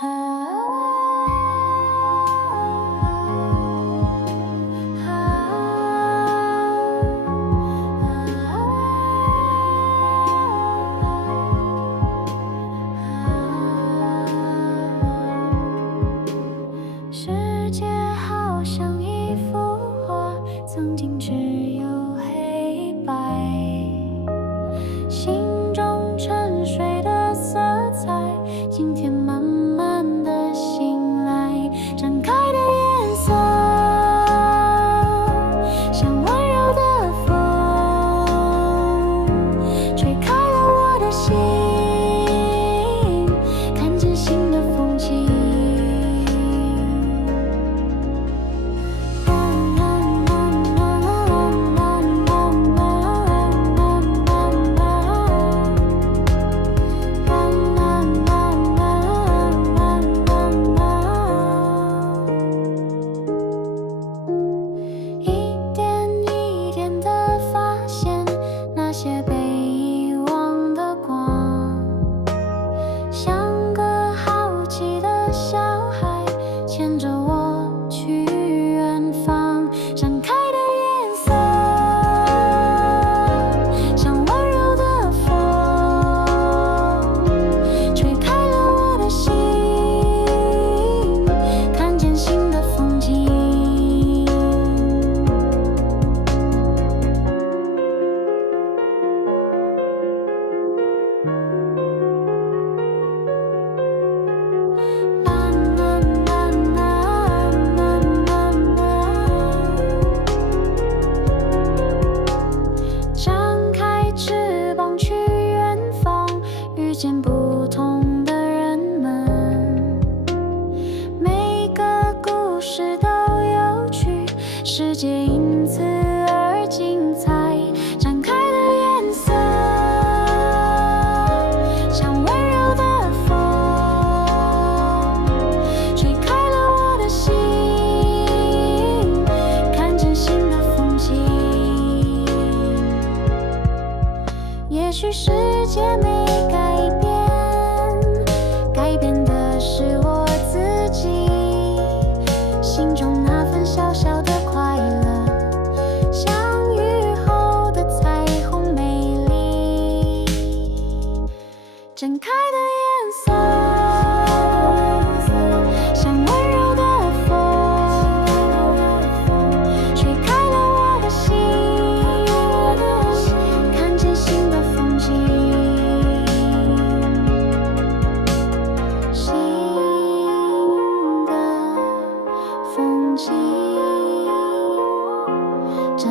世界好像一幅画，曾经只有黑白，心中沉睡的色彩，今天慢慢的醒来，展开的颜色像温柔的风，吹开了我的心，看见新的风景。一点一点地发现那些被遗忘的光，像个好奇的小孩，牵着我去远方，展开的颜色像温柔的风，吹开了我的心，看见新的风景。张开翅膀去远方，遇见不同的人们，每个故事都有趣，世界因此而精彩。展开的颜色像温柔的风，吹开了我的心，看见新的风景。也许世界没改变，改变的是我自己，心中那份小小的快乐，像雨后的彩虹美丽，展开的颜色像温柔的风，吹开了我的心，看见新的风景，新的风景，展